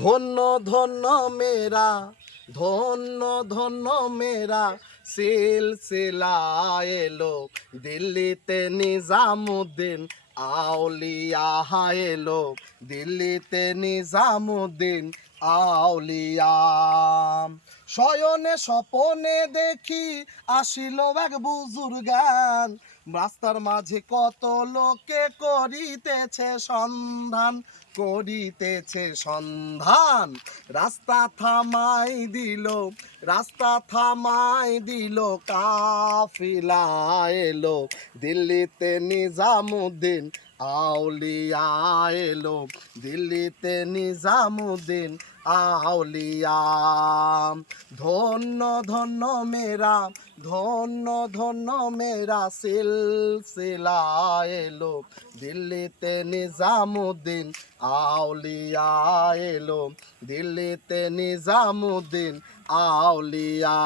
ধন্য ধন্য মেরা, ধন্য ধন্য মেরা সিলসিলা এলো, দিল্লিতে নিজামুদ্দিন আউলিয়া এলো, দিল্লিতে নিজামুদ্দিন আউলিয়া। শয়নে স্বপনে দেখি আসিল এক বুজুর্গান, রাস্তার মাঝে কত লোকে করিতেছে সন্ধান, করিতেছে সন্ধান। রাস্তা থামাই দিল, রাস্তা থামাই দিল, কাফিলা এলো, দিল্লিতে নিজামুদ্দিন আউলিয়া এলো, দিল্লিতে নিজামুদ্দিন আউলিয়া। ধন্য ধন্য মেরা, ধন্য ধন্য মেরা সিলসিলা এলো, দিল্লিতে নিজামুদ্দিন আউলিয়া এলো, দিল্লিতে নিজামুদ্দিন আউলিয়া।